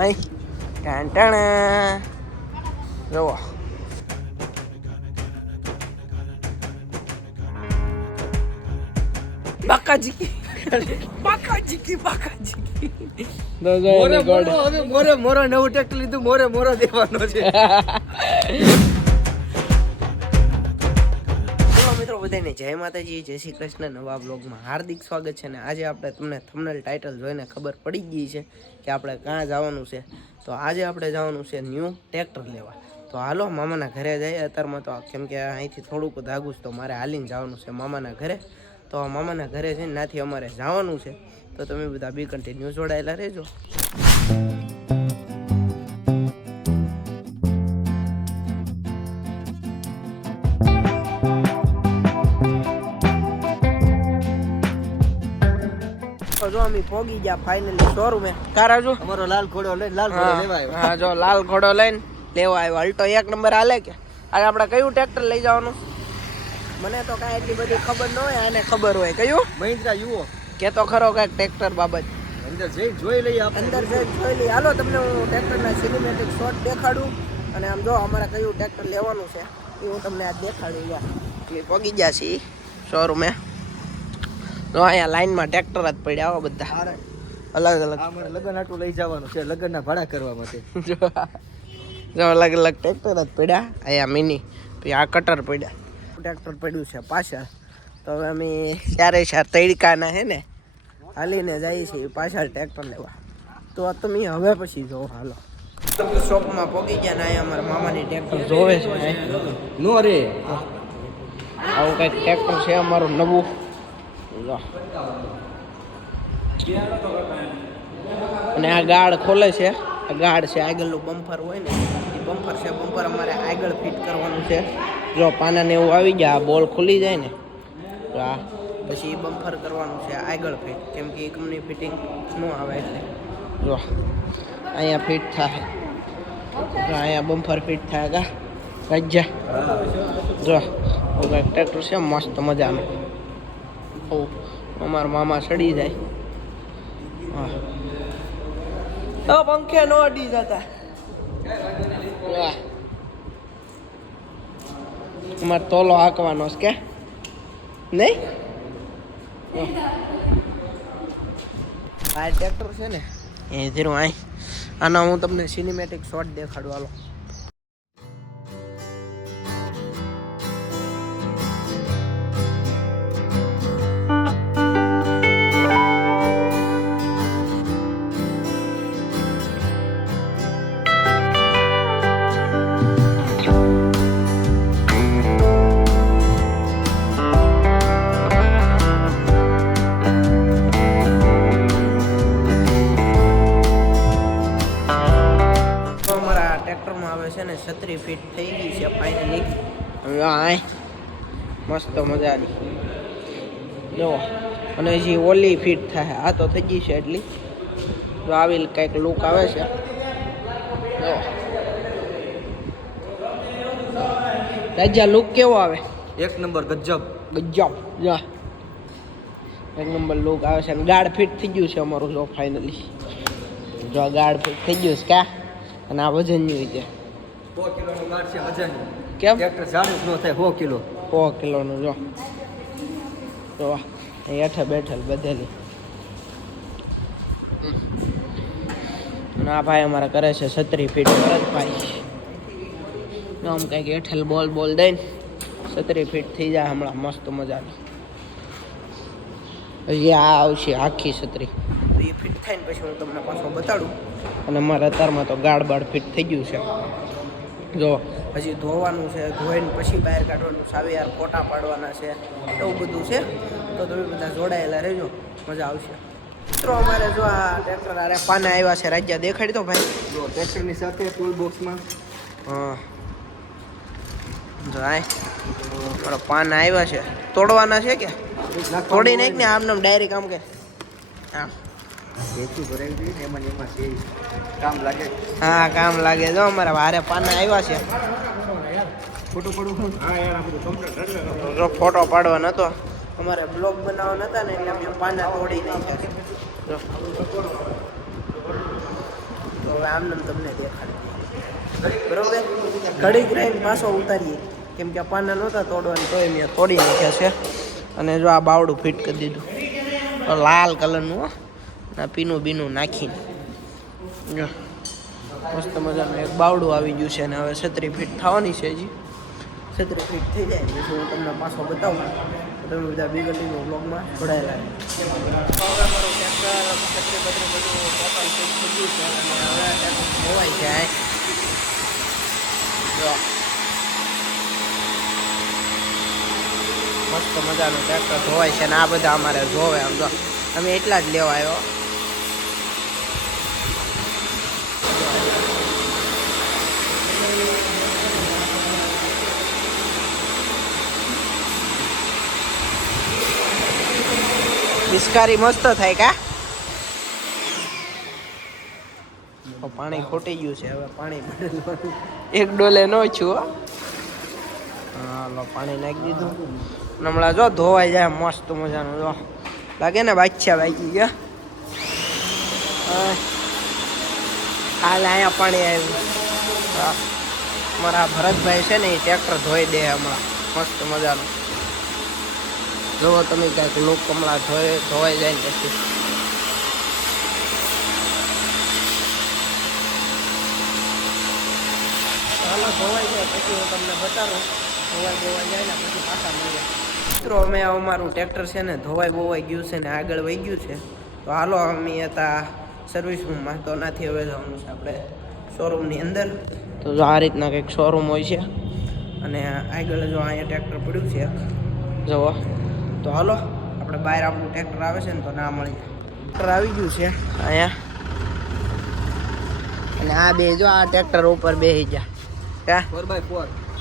અહીં ટાણા જુઓ બાકાજી મોરો નવું ટ્રેક્ટર લીધું મોરો દેવાનો છે. મિત્રો બધાને જય માતાજી, જય શ્રી કૃષ્ણ. નવા બ્લોગમાં હાર્દિક સ્વાગત છે. ને આજે આપણે તમને થંબનેલ ટાઇટલ જોઈને ખબર પડી ગઈ છે કે આપણે ક્યાં જવાનું છે. તો આજે આપણે જવાનું છે ન્યૂ ટ્રેક્ટર લેવા. તો હાલો મામાના ઘરે જઈએ અત્યારમાં. તો કેમ કે અહીંથી થોડુંક ધાગું તો મારે હાલીને જવાનું છે મામાના ઘરે. તો મામાના ઘરે જઈને નાથી અમારે જવાનું છે. તો તમે બધા બી કન્ટિન્યુ જોડાયેલા રહેજો. જો અમે પોગી ગયા ફાઇનલી શોરૂમે. કારા જો અમારો લાલ ઘોડો લઈને લેવા આવ્યો. હા જો લાલ ઘોડો લઈને લેવા આવ્યો. અલ્ટો 1 નંબર હાલે કે આજે આપણે કયું ટ્રેક્ટર લઈ જવાનું? મને તો કાંઈ એટલી બધી ખબર ન હોય, આને ખબર હોય. કયું? મહિન્દ્રા યુવો. કે તો ખરો કાંઈક ટ્રેક્ટર બાબત. અંદર જઈ જોઈ લઈએ આપણે. અંદર જઈ જોઈ લઈએ. હાલો તમને હું ટ્રેક્ટરના સિનેમેટિક શોટ દેખાડું. અને આમ જો અમારે કયું ટ્રેક્ટર લેવાનું છે એ હું તમને આ દેખાડી ગયા. એટલે પગી ગયા છીએ શોરૂમે. તો અહીંયા લાઈનમાં ટ્રેક્ટર જ પડ્યા આવા બધા અલગ અલગ. અમારે લગ્ન આટલું લઈ જવાનું છે, લગ્નના ભાડા કરવા માટે. જો અલગ અલગ ટ્રેક્ટર જ પડ્યા. અહીંયા મિની, પછી આ કટર પડ્યા. ટ્રેક્ટર પડ્યું છે પાછળ. તો હવે અમે ચારે તડકાના હે ને હાલીને જઈએ છીએ પાછળ ટ્રેક્ટર લેવા. તો તમે હવે પછી જો હાલો શોપમાં પહોંચી ગયા ને અહીંયા અમારા મામાની ટ્રેક્ટર જોવે છે. નો રે આવું કંઈક ટ્રેક્ટર છે અમારું નવું. અને આ ગાર્ડ ખોલે છે. આ ગાર્ડ છે, આગળનું બમ્પર હોય ને એ બમ્પર છે. બમ્પર અમારે આગળ ફિટ કરવાનું છે. જો પાનાને એવું આવી જાય, આ બોલ ખુલી જાય ને તો આ પછી બમ્પર કરવાનું છે આગળ ફિટ. કેમ કે એ કંપની ફિટિંગ ન આવે એટલે જો અહીંયા ફિટ થાય. અહીંયા બમ્પર ફિટ થાય. ગા રાજા જો ટ્રેક્ટર છે મસ્ત મજાનું. અમારા મામા ચડી જાય. હા પંખે નો અડી જતા. અમારે તોલો હાંકવાનો છે કે નહીં? આ ટ્રેક્ટર છે ને એ ધીરું આય. આના હું તમને સિનેમેટિક શોટ દેખાડું. હાલો ટ્રેક્ટરમાં આવે છે ને 36 ફીટ થઈ ગઈ છે ફાઇનલી. હવે આ મસ્ત મજાની જો. અને હજી ઓલી ફીટ થાય. આ તો થઈ ગઈ છે એટલી. જો આવી કંઈક લુક આવે છે. જો રાજા લુક કેવો આવે? 1 નંબર ગજબ ગજબ. જા 1 નંબર લુક આવે છે. અને ગાર્ડ ફિટ થઈ ગયું છે અમારું. જો ફાઇનલી જો ગાર્ડ ફિટ થઈ ગયું છે. કા અને આ વજનની રીતે 100 કિલોનું ગાડ છે વજન. કેમ? ટ્રેક્ટર 40 નો થાય 100 કિલો. 100 કિલોનું જો. તો હેઠે બેઠેલ બધેલી. અને આ ભાઈ અમારા કરે છે 36 ફીટ. ભરતભાઈ આમ કંઈક હેઠેલ બોલ દઈને 36 ફીટ થઈ જાય હમણાં મસ્ત મજાની. હજી આ આવશે આખી 36. તો એ ફિટ થાય ને પછી હું તમને પાછો બતાડું. અને અમારે અત્યારમાં તો ગાડ બાડ ફિટ થઈ ગયું છે. જો હજી ધોવાનું છે, ધોઈને પછી બહાર કાઢવાનું. સાવી યાર ફોટા પાડવાના છે, એવું બધું છે. તો તમે બધા જોડાયેલા રહેજો, મજા આવશે. મિત્રો અમારે જો આ ટ્રેક્ટર આરે પાના આવ્યા છે. રાજ્ય દેખાડી દો ભાઈ. જો ટ્રેક્ટરની સાથે ટૂલ બોક્સમાં હા જો આ મારા પાના આવ્યા છે. તોડવાના છે કે તોડી નાખ ને આમ નામ ડાયરેક્ટ આમ કે આમ વેચું ભરાઈ ગયું એમાં છે કામ લાગે. હા કામ લાગે. જો અમારા વારે પાના આવ્યા છે. ફોટો પડું. હા યાર આ બધું કમ્પ્લીટ. જો ફોટો પાડવાનો હતો. અમારે બ્લોગ બનાવવાના હતા ને એટલે અમે પાના તોડી નાખ્યા છે. જો તો હવે આમને તમને દેખાડી બરોબર. ઘડીક રહીને પાછો ઉતારીએ કેમ કે પાના નહોતા તોડવાના તો મેં તોડી નાખ્યા છે. અને જો આ બાવડું ફિટ કરી દીધું લાલ કલરનું ના પીનું બીનું નાખીને જો મસ્ત મજાનું એક બાવડું આવી ગયું છે. અને હવે 36 ફીટ થવાની છે. હજી 36 ફીટ થઈ જાય પછી હું તમને પાછો બતાવું. તમે બધા બીગલીનો બ્લોગમાં જોડાયેલા ધોવાઈ જાય. જો મસ્ત મજાનું ટ્રેક્ટર ધોવાય છે. અને આ બધા અમારે જોવે આમ જો અમે એટલા જ લેવા આવ્યો. પિચકારી મસ્ત થાય કા. પાણી ખોટી ગયું છે. હવે પાણી એક ડોલે નો છું. હાલો પાણી નાખી દીધું. હમણાં જો ધોવાઈ જાય મસ્ત મજાનું. જો લાગે ને બાદશાહ વાગી ગયા. હાલ અહીંયા પાણી આવ્યું. મારા ભરતભાઈ છે ને એ ટ્રેક્ટર ધોઈ દે હમણાં મસ્ત મજાનું. જોવો તમે કાંઈક લોક હમણાં ધોવાઈ જાય ને પછી હાલો ધોવાઈ જાય પછી હું તમને બતાડું. ધોવાઈ જાય ને પછી પાછા મળીએ. મિત્રો અમે અમારું ટ્રેક્ટર છે ને ધોવાઈ ગયું છે ને આગળ વહી ગયું છે. તો હાલો અમે હતા સર્વિસ રૂમમાં. તો નાથી હવે જવાનું છે આપણે શોરૂમની અંદર. તો જો આ રીતના કંઈક શોરૂમ હોય છે. અને આગળ જો અહીંયા ટ્રેક્ટર પડ્યું છે જુઓ. તો હાલો આપણે બહાર આપણું ટ્રેક્ટર આવે છે ને તો ના મળી જાય. ટ્રેક્ટર આવી ગયું છે અહીંયા. અને આ બે જો આ ટ્રેક્ટર ઉપર બેસી ગયા કા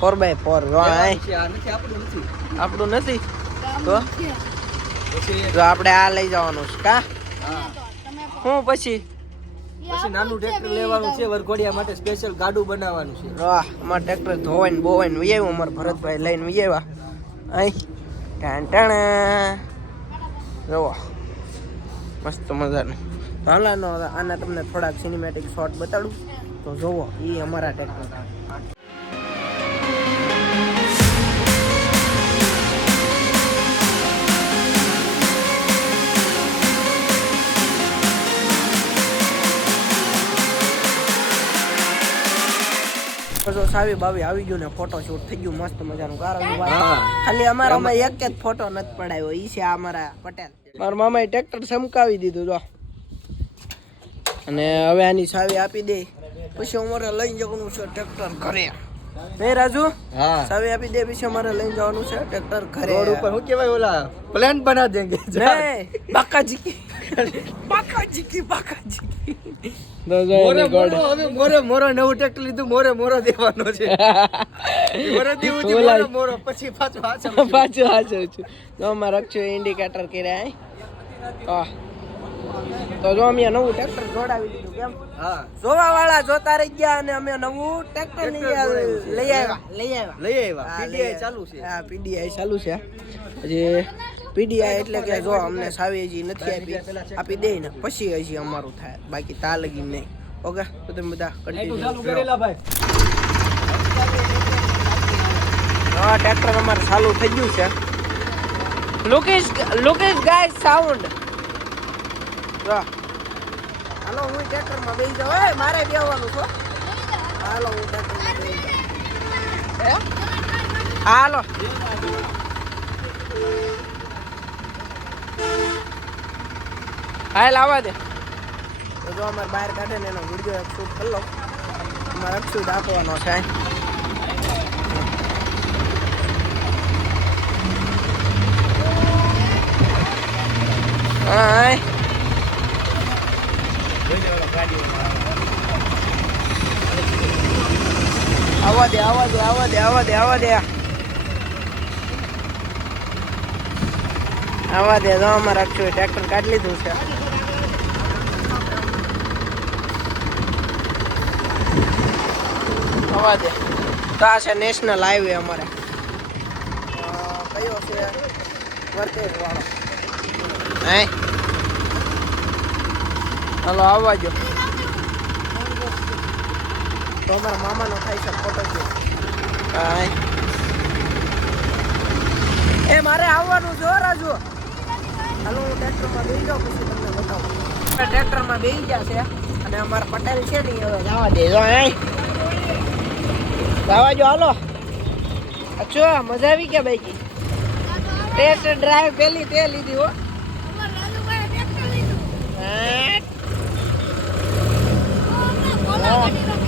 4x4 જો આપણું નથી. તો જો આપણે આ લઈ જવાનું છે કા. હું પછી નાનું ટ્રેક્ટર લેવાનું છે વરઘોડિયા માટે સ્પેશિયલ ગાડું બનાવવાનું છે. વાહ અમાર ટ્રેક્ટર ધોવાઈને બોવાઈને વિયાવ્યું. અમારા ભરતભાઈ લઈને વિયાવ્યા અહીં ટાણ જોવો મસ્ત મજાનું. હાલાનો આના તમને થોડાક સિનેમેટિક શોટ બતાડું તો જોવો. એ અમારા ટ્રેક્ટર સાવી બાવી આવી ગયું ને ફોટો શૂટ થઈ ગયું મસ્ત મજાનું. કારણ ખાલી અમારામાં એક જ ફોટો નથી પડાયો. ઈ છે અમારા પટેલ. મારા મામાએ ટ્રેક્ટર ચમકાવી દીધું જો. અને હવે આની સાવી આપી દે પછી અમારે લઈ જવાનું છે ટ્રેક્ટર ઘરે. હે રાજુ સાવી આપી દે પછી અમારે લઈ જવાનું છે ટ્રેક્ટર ઘરે. રોડ ઉપર શું કહેવાય ઓલા પ્લાન બના દેંગે. બાકાજી કી મોરો નવું ટ્રેક્ટર લીધું. મોરો દેવાનો છે. મોરો પછી પાછું હાચું છું. જો અમારે રક્ષુ ઇન્ડિકેટર કર્યા. તો જો અમે નવું ટ્રેક્ટર જોડાવી દીધું. કેમ જોવા વાળા જોતા રહી ગયા અને અમે નવું ટ્રેક્ટર લઈ આવ્યા. ચાલુ છે. હા પીડીઆઈ ચાલુ છે. હજી પીડીઆઈ એટલે કે જો અમને સાવી હજી નથી આપી દે ને પછી હજી અમારું થાય. બાકી તા લગી નહીં. ઓકે તો તમે બધા હા ટ્રેક્ટર અમારે ચાલુ થઈ ગયું છે. લુકેશ ગાઈસ સાઉન્ડ જો. હાલો હું ટ્રેક્ટરમાં બેસી જાઉં. મારે બેસવાનું છો. હાલો હું ટ્રેક્ટરમાં બેસી જાઉં. હાલો હાલ આવવા દે. તો જો અમારે બહાર કાઢે ને એનો વિડીયો એક શૂટ કરી લો. અમારે અક્ષુદ આપવાનો છે. હા આવા દે તો અમારે અક્ષુએ ટ્રેક્ટર કાઢી લીધું છે. આવા દે તો આ છે નેશનલ હાઈવે અમારે. કયો છે વર્તેજ વાળો. હે હાલો આવવા જો. તો અમારા મામાનો થાય છે ફોટોશૂટ. એ મારે આવવાનું જો રાજુ. હાલો હું ટ્રેક્ટરમાં બેસી જાઉં પછી તમને બતાવું. ટ્રેક્ટરમાં બેસી ગયા છે અને અમારા પટેલ છે ને હવે જવા દે જો જવા જો હાલો. અચ્છો મજા આવી ગયા બાઈકી. ટેસ્ટ ડ્રાઈવ પેલી તે લીધી હો.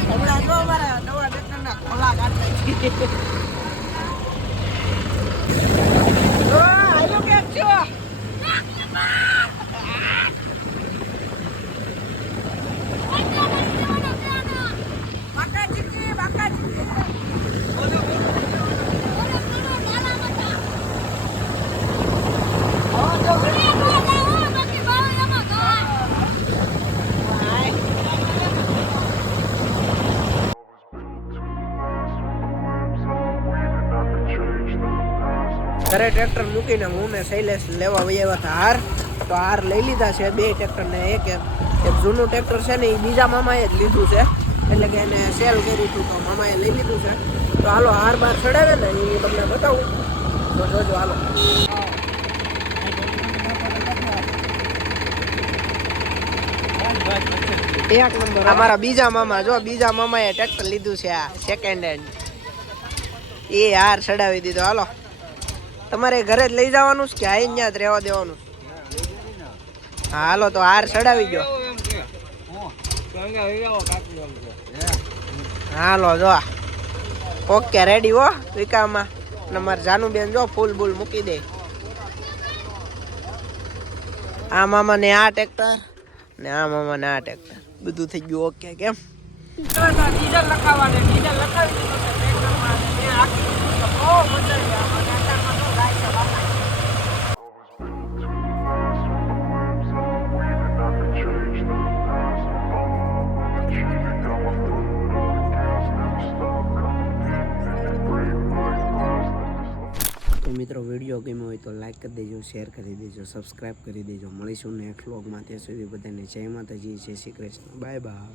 હમણાં જો અમારા નવા ટ્રેક્ટરના ખોલા કાઢી આવ્યો કે છો ઘરે ટ્રેક્ટર મૂકીને હું ને શૈલેષ લેવા આવ્યા હતા હાર. તો હાર લઈ લીધા છે બે ટ્રેક્ટર ને એક જૂનું ટ્રેક્ટર છે ને એ બીજા મામાએ જ લીધું છે એટલે કે એને સેલ કર્યું હતું તો મામાએ લઈ લીધું છે. તો હાલો હાર બાર ચડાવે ને એ તમને બતાવું તો જોજો હાલો. એક નંબર અમારા બીજા મામા જો બીજા મામાએ ટ્રેક્ટર લીધું છે આ સેકન્ડ હેન્ડ એ હાર ચડાવી દીધો. હાલો તમારે ઘરે જ લઈ જવાનું કે અહીંયા જ રહેવા દેવાનું? હાલો તો હાર ચડાવી દો. હાલો જો ઓકે રેડી હો વિકામાં. મારે જાનુબેન જો ફૂલ બુલ મૂકી દે. આ મામા ને આ ટ્રેક્ટર ને આ મામા ને આ ટ્રેક્ટર બધું થઈ ગયું ઓકે. કેમ ડીઝલ લખાવવાને ડીઝલ લખાવી દીધું છે ટ્રેક્ટરમાં અને મેં આખી બહુ મજા આવી. તો મિત્રો વિડીયો ગમ્યો હોય તો લાઈક કરી દેજો, શેર કરી દેજો, સબસ્ક્રાઈબ કરી દેજો. મળીશું નેક્સ્ટ વ્લોગમાં. ત્યાં સુધી બધાને જય માતાજી, જય શ્રી કૃષ્ણ, બાય બાય.